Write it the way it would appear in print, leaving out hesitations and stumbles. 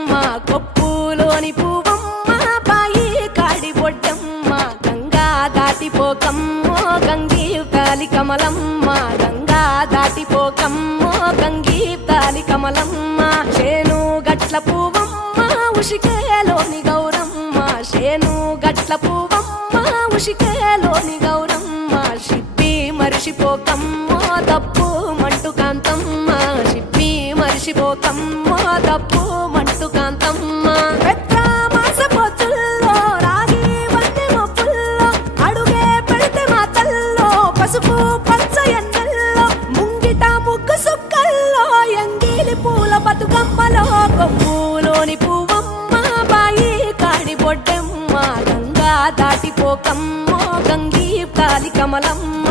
బొడ్డమ్మ కొప్పులోని పువ్వమ్మ బాయి కాడి బొడ్డమ్మ గంగా దాటిపోకమ్మో గంగీ తాలి కమలమ్మ గంగా దాటిపోకమ్మో గంగీ తాలి కమలమ్మ చేను గట్ల పువ్వమ్మ ఉషికేలోని గౌరమ్మ చేను గట్ల పువ్వమ్మ ఉషికేలోని గౌరమ్మ షిప్పి మరిషిపోకమ్మో తప్పు మంటు కాంతమ్మ షిప్పి మరిషిపోకమ్మో తప్పు మంటు కాంతమ్మ పెద్ద మాస పొత్తుల్లో రాగి వంటి మొప్పుల్లో అడుగే పెడితే మాతల్లో పసుపు పచ్చ ఎన్నెల్లో ముంగిట ముగ్గు సుక్కల్లో ఎంగిలి పూల బతుకమ్మలో కొమ్ములోని పువ్వమ్మ బాయి కాడి బొడ్డమ్మ గంగా దాటిపోకమ్మో గంగీ తాలి కమలమ్మ